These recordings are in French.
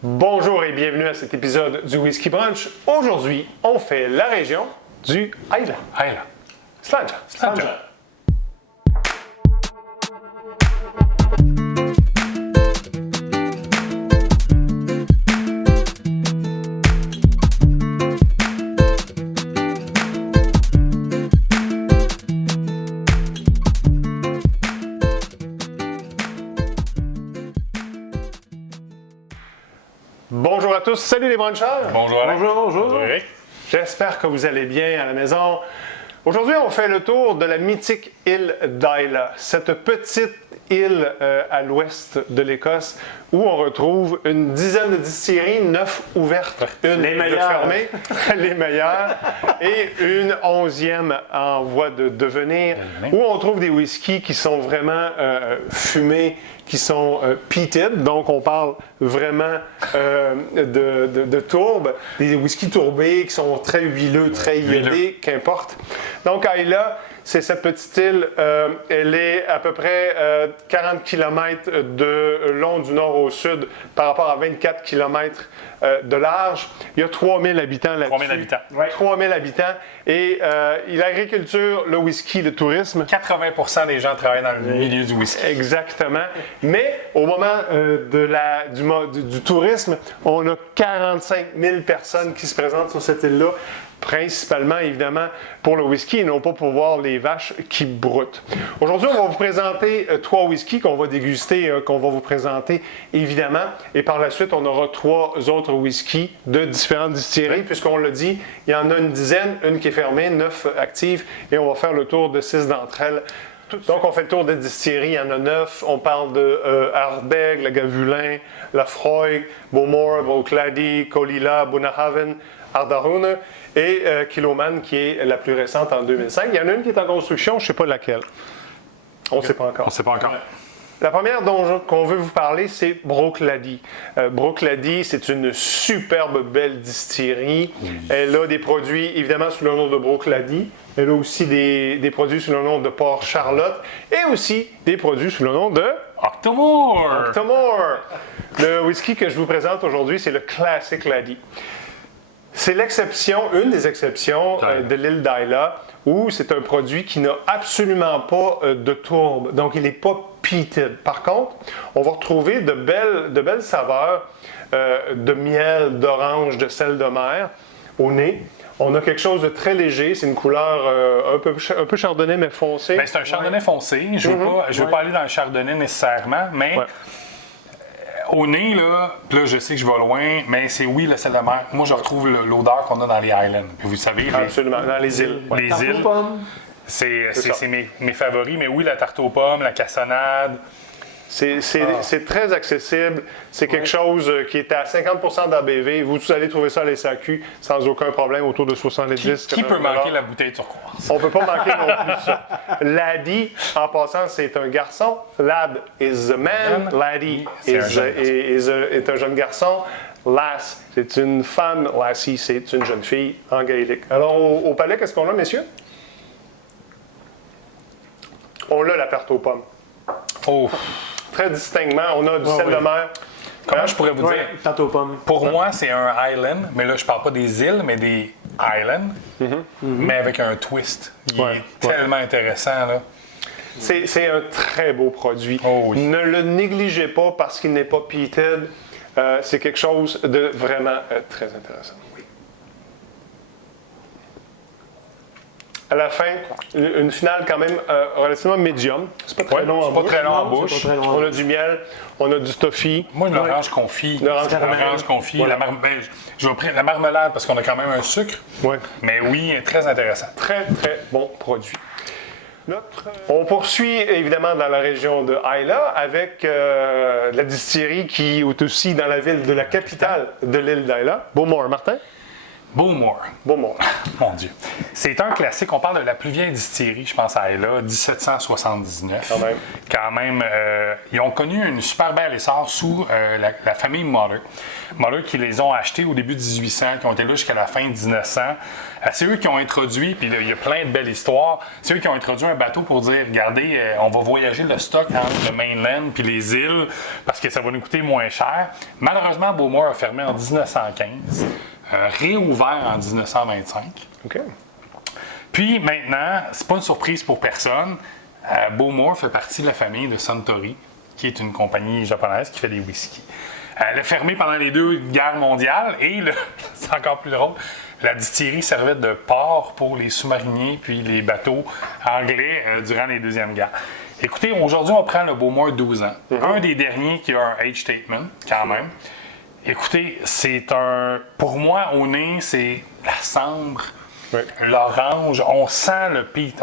Bonjour et bienvenue à cet épisode du Whisky Brunch. Aujourd'hui, on fait la région du Highland. Sláinte. Bonjour à tous, salut les brunchers! Bonjour Alain. Bonjour. J'espère que vous allez bien à la maison. Aujourd'hui, on fait le tour de la mythique île d'Islay, cette petite île à l'ouest de l'Écosse où on retrouve une dizaine de distilleries, 9 ouvertes, une fermée, les meilleures, et une 11e en voie de devenir, où on trouve des whiskies qui sont vraiment fumés, qui sont peated, donc on parle vraiment de tourbe, des whiskies tourbés qui sont très huileux, très iodés, qu'importe. Donc Islay, c'est cette petite île, elle est à peu près 40 km de long du nord au sud par rapport à 24 km de large. Il y a 3000 habitants là-dessus. 3000 habitants. Ouais. 3000 habitants. Et l'agriculture, le whisky, le tourisme. 80% des gens travaillent dans le milieu du whisky. Exactement. Mais au moment du tourisme, on a 45 000 personnes qui se présentent sur cette île-là, principalement, évidemment, pour le whisky et non pas pour voir les vaches qui broutent. Aujourd'hui, on va vous présenter 3 whiskies qu'on va déguster, qu'on va vous présenter, évidemment. Et par la suite, on aura 3 autres whiskies de différentes distilleries, puisqu'on l'a dit, il y en a une dizaine, une qui est fermée, 9 actives, et on va faire le tour de 6 d'entre elles. Donc, on fait le tour des distilleries, il y en a 9. On parle de Ardbeg, la Gavulin, la Freud, Bowmore, Bruichladdich, Caol Ila, Bunnahabhain, Ardrosna et Kiloman, qui est la plus récente en 2005. Il y en a une qui est en construction, je ne sais pas laquelle. On ne sait pas encore. On ne sait pas encore. La première qu'on veut vous parler, c'est Bruichladdich. Bruichladdich, c'est une superbe belle distillerie. Elle a des produits, évidemment, sous le nom de Bruichladdich. Elle a aussi des produits sous le nom de Port Charlotte et aussi des produits sous le nom de Octomore. Le whisky que je vous présente aujourd'hui, c'est le Classic Laddie. C'est l'exception, une des exceptions de l'île d'Islay, où c'est un produit qui n'a absolument pas de tourbe, donc il n'est pas peated. Par contre, on va retrouver de belles saveurs de miel, d'orange, de sel de mer au nez. On a quelque chose de très léger, c'est une couleur un peu chardonnay, mais foncé. Ben, c'est un chardonnay foncé. Je ne veux pas aller dans le chardonnay nécessairement, mais au nez, là, je sais que je vais loin, mais c'est le sel de mer. Moi, je retrouve l'odeur qu'on a dans les Highlands. Puis vous savez, absolument, dans les îles. Les îles, c'est mes favoris, mais oui, la tarte aux pommes, la cassonade. C'est très accessible. C'est quelque chose qui est à 50% d'ABV. Vous allez trouver ça à l'SAQ sans aucun problème, autour de 70. Qui peut manquer la bouteille turquoise? On ne peut pas manquer non plus ça. Laddie, en passant, c'est un garçon. Lad is a man. Laddie est un jeune garçon. Lass, c'est une femme. Lassie, c'est une jeune fille en gaélique. Alors, au palais, qu'est-ce qu'on a, messieurs? On a la tarte aux pommes. Oh! Très distinctement, on a du sel de mer. Comment je pourrais vous dire? Tarte aux pommes. Pour moi, c'est un Highland, mais là, je parle pas des îles, mais des Highlands, mais avec un twist. Il est tellement intéressant, là. C'est un très beau produit. Oh oui. Ne le négligez pas parce qu'il n'est pas peated. C'est quelque chose de vraiment très intéressant. À la fin, une finale quand même relativement médium. C'est pas très long en bouche. Pas très long en bouche. On a du miel, on a du toffee. Moi, l'orange confit. L'orange confit. Voilà. Je vais prendre la marmelade parce qu'on a quand même un sucre. Ouais. Mais oui, très intéressant. Très, très bon produit. On poursuit évidemment dans la région de Islay avec la distillerie qui est aussi dans la ville de la capitale de l'île d'Islay, Bowmore. Martin? Bowmore. Beaumont. Mon Dieu. C'est un classique. On parle de la plus vieille distillerie, je pense à Islay, 1779. Quand même. Ils ont connu une super belle essor sous la famille Muller. Muller qui les ont achetés au début de 1800, qui ont été là jusqu'à la fin de 1900. C'est eux qui ont introduit, puis il y a plein de belles histoires, c'est eux qui ont introduit un bateau pour dire, regardez, on va voyager le stock entre le mainland puis les îles parce que ça va nous coûter moins cher. Malheureusement, Bowmore a fermé en 1915. Réouvert en 1925. OK. Puis maintenant, c'est pas une surprise pour personne, Bowmore fait partie de la famille de Suntory, qui est une compagnie japonaise qui fait des whiskies. Elle a fermé pendant les 2 guerres mondiales et, c'est encore plus drôle, la distillerie servait de port pour les sous-mariniers puis les bateaux anglais durant les deuxièmes guerres. Écoutez, aujourd'hui, on prend le Bowmore 12 ans. Un des derniers qui a un age statement, quand même. Écoutez, pour moi, au nez, c'est la cendre, l'orange. On sent le peat,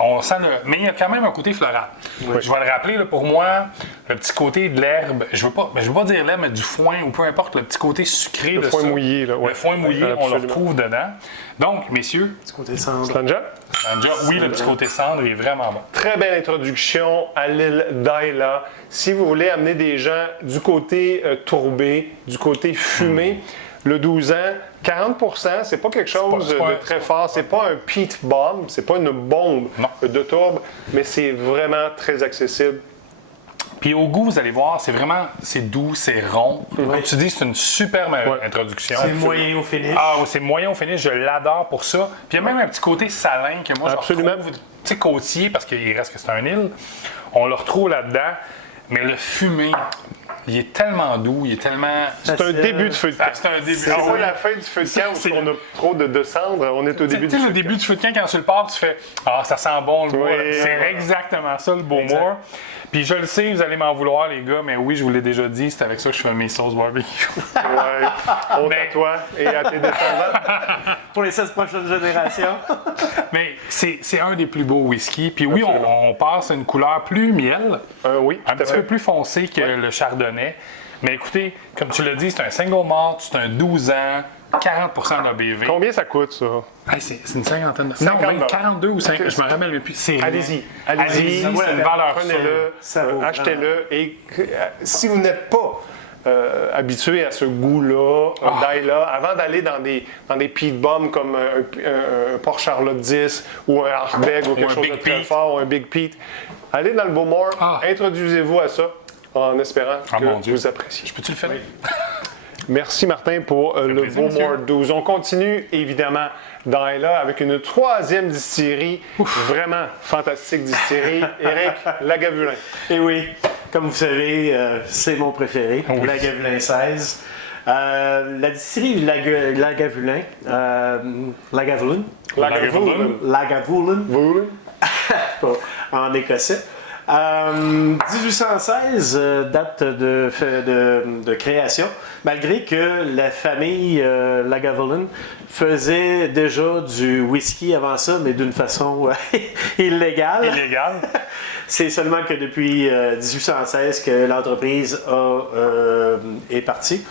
mais il y a quand même un côté floral. Oui. Je vais le rappeler, là, pour moi, le petit côté de l'herbe, je veux pas dire l'herbe, mais du foin, ou peu importe, le petit côté sucré le de foin ça. mouillé. Là, ouais. Le foin mouillé, on le retrouve dedans. Donc, messieurs... Petit côté cendre. Slanja? Oui, le petit côté cendre est vraiment bon. Très belle introduction à l'île d'Islay. Si vous voulez amener des gens du côté tourbé, du côté fumé, le 12 ans, 40%, c'est pas quelque chose de très fort. C'est pas un peat bomb, c'est pas une bombe de tourbe, mais c'est vraiment très accessible. Puis au goût, vous allez voir, c'est doux, c'est rond. Comme tu dis, c'est une superbe introduction. C'est moyen au finish. Ah, c'est moyen au finish, je l'adore pour ça. Puis il y a même un petit côté salin que moi je retrouve, tu sais, côtier, parce qu'il reste que c'est un île. On le retrouve là-dedans, mais le fumé, il est tellement doux, il est tellement... C'est un début de feu de camp. C'est un début. C'est pas la fin du feu de camp où on a trop de cendres, on est au début du feu de camp. Le début du feu de camp, quand tu le pars, tu fais « Ah, ça sent bon le bois. C'est exactement ça, le Bowmore. Puis je le sais, vous allez m'en vouloir, les gars, mais oui, je vous l'ai déjà dit, c'est avec ça que je fais mes sauces barbecue. Ouais, honte à toi et à tes descendants. Pour les 16 prochaines générations. Mais c'est un des plus beaux whisky. Puis oui, on passe à une couleur plus miel, un petit peu plus foncé que le chardonnay. Mais écoutez, comme tu l'as dit, c'est un single malt, c'est un 12 ans, 40% d'ABV. Combien ça coûte, ça? Hey, c'est une cinquantaine de... 50 non, même 42 ou 50, je me rappelle même plus. Allez-y, c'est une valeur prenez-le, achetez-le. Et si vous n'êtes pas habitué à ce goût-là, d'Islay, avant d'aller dans des peat bombs comme un Port Charlotte 10 ou un Ardbeg ou quelque chose de très fort, ou un Big Pete, allez dans le Bowmore, introduisez-vous à ça en espérant que vous appréciez. Je peux-tu le faire? Oui. Merci Martin pour le Bowmore 12. On continue évidemment dans Islay avec une 3e distillerie, vraiment fantastique distillerie, Éric Lagavulin. Et oui, comme vous savez, c'est mon préféré, Lagavulin 16. La distillerie Lagavulin, en écossais. 1816, date de création, malgré que la famille Lagavulin faisait déjà du whisky avant ça, mais d'une façon illégale. C'est seulement que depuis 1816 que l'entreprise est partie.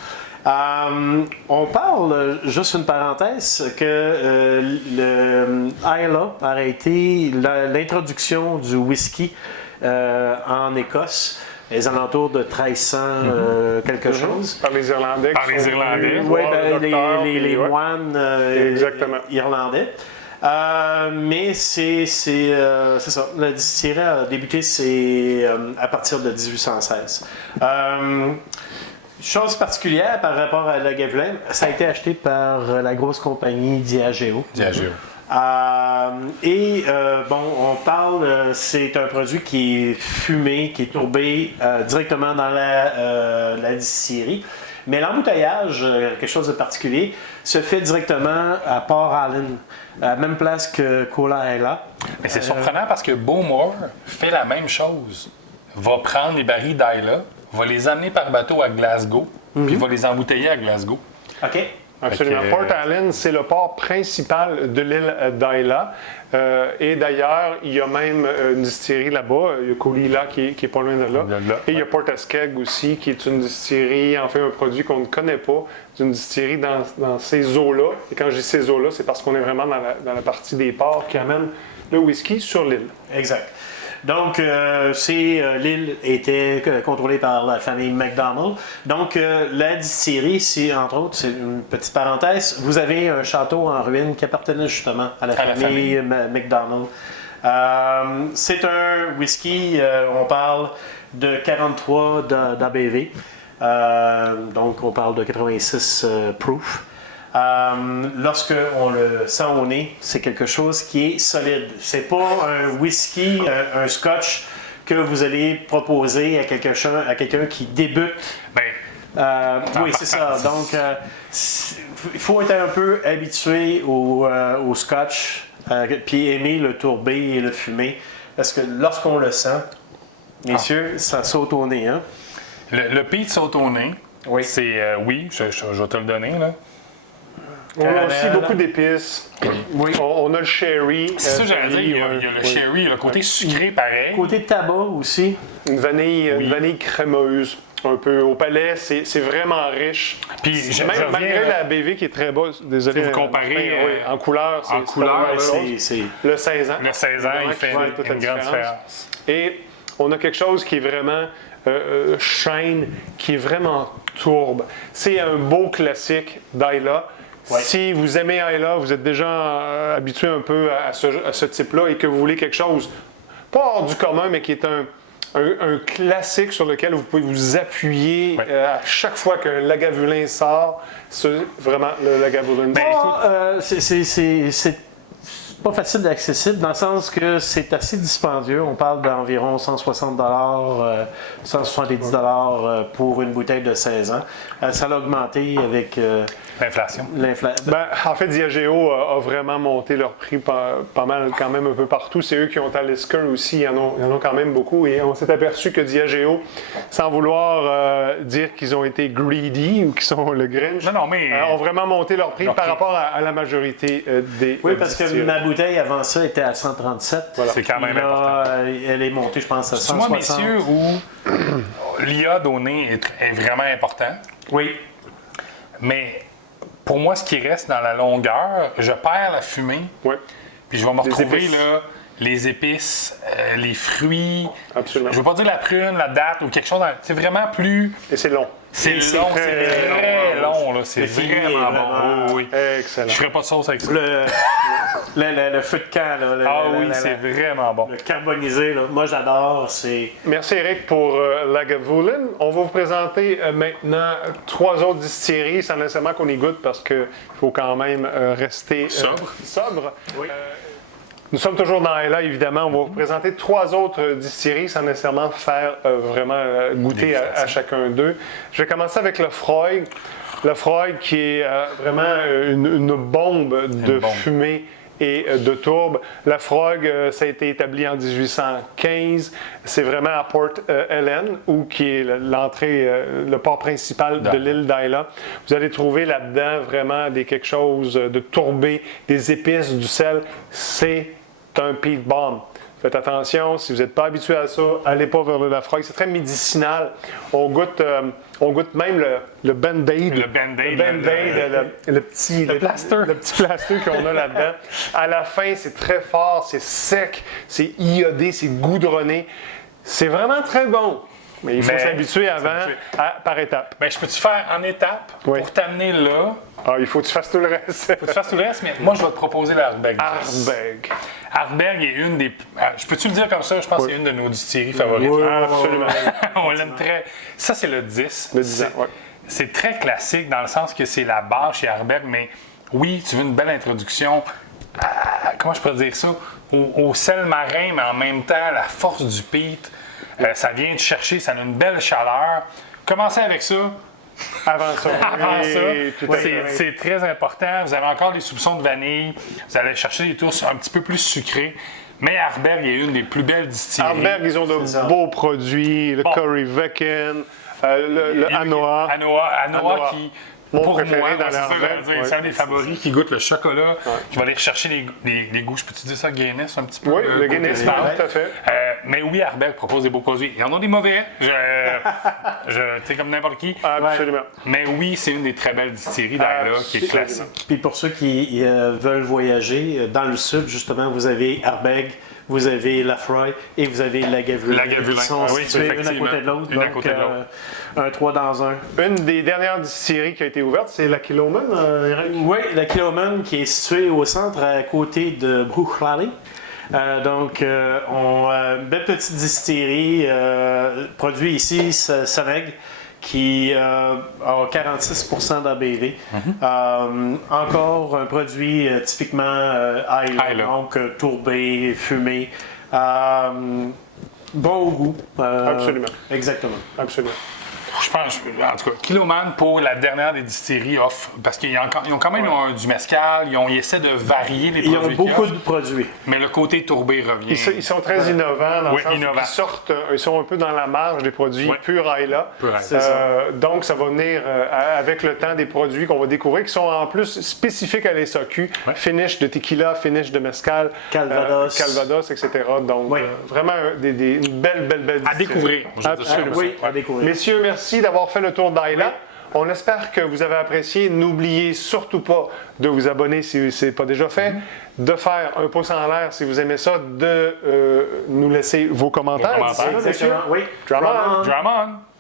On parle, juste une parenthèse, que Islay a été l'introduction du whisky en Écosse, les alentours de 1300 quelque chose. Par les Irlandais. Oui, les moines irlandais. Mais c'est ça. La distillerie a débuté à partir de 1816. Chose particulière par rapport à Lagavulin, ça a été acheté par la grosse compagnie Diageo. On parle, c'est un produit qui est fumé, qui est tourbé directement dans la distillerie. Mais l'embouteillage, quelque chose de particulier, se fait directement à Port Allen, à la même place que Cola Islay. Mais c'est surprenant parce que Bowmore fait la même chose. Va prendre les barils d'Islay, va les amener par bateau à Glasgow, puis va les embouteiller à Glasgow. OK. Absolument. Fait que, Port Allen, c'est le port principal de l'île d'Isla. Et d'ailleurs, il y a même une distillerie là-bas. Il y a Coolila qui est pas loin de là. Et il y a Port Askeg aussi, qui est une distillerie, en fait, un produit qu'on ne connaît pas, d'une distillerie dans ces eaux-là. Et quand je dis ces eaux-là, c'est parce qu'on est vraiment dans la partie des ports qui amènent le whisky sur l'île. Exact. Donc, l'île était contrôlée par la famille McDonald. Donc, la distillerie, entre autres, c'est une petite parenthèse, vous avez un château en ruine qui appartenait justement à la famille McDonald. C'est un whisky, on parle de 43 d'ABV. Donc, on parle de 86 proof. Lorsque on le sent au nez, c'est quelque chose qui est solide. C'est pas un whisky, un scotch que vous allez proposer à quelqu'un qui débute. Oui, c'est ça. Donc, il faut être un peu habitué au scotch, puis aimer le tourbé et le fumé, parce que lorsqu'on le sent, messieurs, ça saute au nez. Hein? Le peat saute au nez. Oui. C'est, oui, je vais te le donner, là. On a aussi beaucoup d'épices. Oui. On a le sherry. C'est ça que j'allais dire, il y a le sherry, le côté sucré pareil. Côté tabac aussi. Une vanille crémeuse. Un peu au palais, c'est vraiment riche. Puis malgré la BV qui est très basse, désolé. Si vous comparez en couleur, c'est couleur, le 16 ans. Le 16 ans, il fait une grande différence. Et on a quelque chose qui est vraiment chêne, qui est vraiment tourbe. C'est un beau classique d'Isla. Ouais. Si vous aimez Isla, vous êtes déjà habitué un peu à ce type-là et que vous voulez quelque chose, pas hors du commun, mais qui est un classique sur lequel vous pouvez vous appuyer à chaque fois qu'un Lagavulin sort, c'est vraiment le Lagavulin. C'est pas facile d'accessible dans le sens que c'est assez dispendieux. On parle d'environ 160 $, 170 $ pour une bouteille de 16 ans. Ça a augmenté avec l'inflation. En fait, Diageo a vraiment monté leur prix pas mal quand même un peu partout. C'est eux qui ont Talisker aussi, ils en ont quand même beaucoup. Et on s'est aperçu que Diageo, sans vouloir dire qu'ils ont été greedy ou qu'ils sont le Grinch, ont vraiment monté leur prix par rapport à la majorité des Oui, parce que ma bouteille avant ça était à 137. Voilà. C'est quand même important. Elle est montée, je pense, à 160. Moi, messieurs, où l'iode au nez est vraiment important. Oui. Mais pour moi, ce qui reste dans la longueur, je perds la fumée. Oui. Puis je vais me retrouver là, les épices, les fruits. Absolument. Je ne veux pas dire la prune, la date ou quelque chose. C'est vraiment plus. Et c'est long. C'est très long, là. C'est vraiment bon. Oui. Excellent. Je ferais pas de sauce avec ça. Le feu de camp, là. C'est vraiment bon. Le carbonisé, là. Moi, j'adore. Merci, Eric, pour Lagavulin. On va vous présenter maintenant 3 autres distilleries, sans nécessairement qu'on y goûte, parce qu'il faut quand même rester sobre. Oui. Nous sommes toujours dans Isla, évidemment. On va vous présenter 3 autres distilleries sans nécessairement faire vraiment goûter à chacun d'eux. Je vais commencer avec le Freud. Le Freud qui est vraiment une bombe de fumée et de tourbe. La Frog, ça a été établi en 1815. C'est vraiment à Port Ellen, qui est l'entrée, le port principal de l'île d'Isla. Vous allez trouver là-dedans vraiment quelque chose de tourbé, des épices, du sel. C'est un peat bomb. Faites attention, si vous n'êtes pas habitué à ça, allez pas vers le Lafroig. C'est très médicinal. On goûte même le Band-Aid. Le petit plaster qu'on a là-dedans. À la fin, c'est très fort, c'est sec, c'est iodé, c'est goudronné. C'est vraiment très bon. Mais il faut s'habituer par étapes. Je peux-tu faire en étapes pour t'amener là? Il faut que tu fasses tout le reste. Mais moi, je vais te proposer l'Ardbeg. Ardbeg est une des... Je peux-tu le dire comme ça? Je pense que c'est une de nos distilleries favorites. Oui, absolument. On l'aime très... Ça, c'est le 10. Le 10 ans, oui. C'est très classique dans le sens que c'est la base chez Ardbeg, mais oui, tu veux une belle introduction comment je peux dire ça? Au sel marin, mais en même temps, la force du peat. Ça vient te chercher, ça a une belle chaleur. Commencez avec ça. Avant ça. C'est très important. Vous avez encore des soupçons de vanille. Vous allez chercher des tours un petit peu plus sucrés. Mais Ardbeg est une des plus belles distilleries. Ardbeg, ils ont de beaux produits. Le Curry Vecken. Le Anoa. Anoa qui, Mon pour préféré moi, dans c'est ça, leur j'allais bec, dire, ouais. c'est un des favoris qui goûte le chocolat, qui va aller chercher les goûts. Je peux-tu dire ça, Guinness, un petit peu? Oui, le Guinness, Stout. tout à fait. Mais oui, Ardbeg propose des beaux produits. Il y en a des mauvais, tu sais, comme n'importe qui. Absolument. Mais oui, c'est une des très belles distilleries d'Ayla qui est Absolument. classique. Puis pour ceux qui veulent voyager, dans le sud, justement, vous avez Ardbeg, vous avez Lafroy et vous avez Lagavulin. Lagavulin. Qui sont Ah oui, situés une à effectivement. côté de l'autre. Une à donc, côté de l'autre. un 3 dans un. Une des dernières distilleries qui a été ouverte, c'est la Kiloman, Eric? Oui, la Kiloman qui est située au centre à côté de Bruichladdich. Une belle petite distillerie, produit ici, Saneg, qui a 46% d'ABV. Encore un produit typiquement Islay, donc tourbé, fumé. Bon au goût. Absolument. Exactement. Absolument. Je pense, en tout cas, Kiloman, pour la dernière des distilleries, offre, parce qu'ils ont quand même du mescal, ils essaient de varier les Ils produits. ont beaucoup qu'ils de produits. mais le côté tourbé revient. Ils sont très innovants dans Oui, le sens où innovants. ils sont un peu dans la marge des produits Oui. purs Ayla. Pur Ayla. C'est ça. Donc, ça va venir avec le temps des produits qu'on va découvrir qui sont en plus spécifiques à l'SAQ. Finish de tequila, finish de mescal, Calvados. etc. Donc, Oui. vraiment une belle À découvrir. Je veux dire ça. Absolument. Oui, à découvrir. Messieurs, merci d'avoir fait le tour d'Ayla. On espère que vous avez apprécié. N'oubliez surtout pas de vous abonner si ce n'est pas déjà fait, de faire un pouce en l'air si vous aimez ça, de nous laisser vos commentaires. Vos commentaires. D'ici là, messieurs. Exactement. Oui. Drum on. Drum on!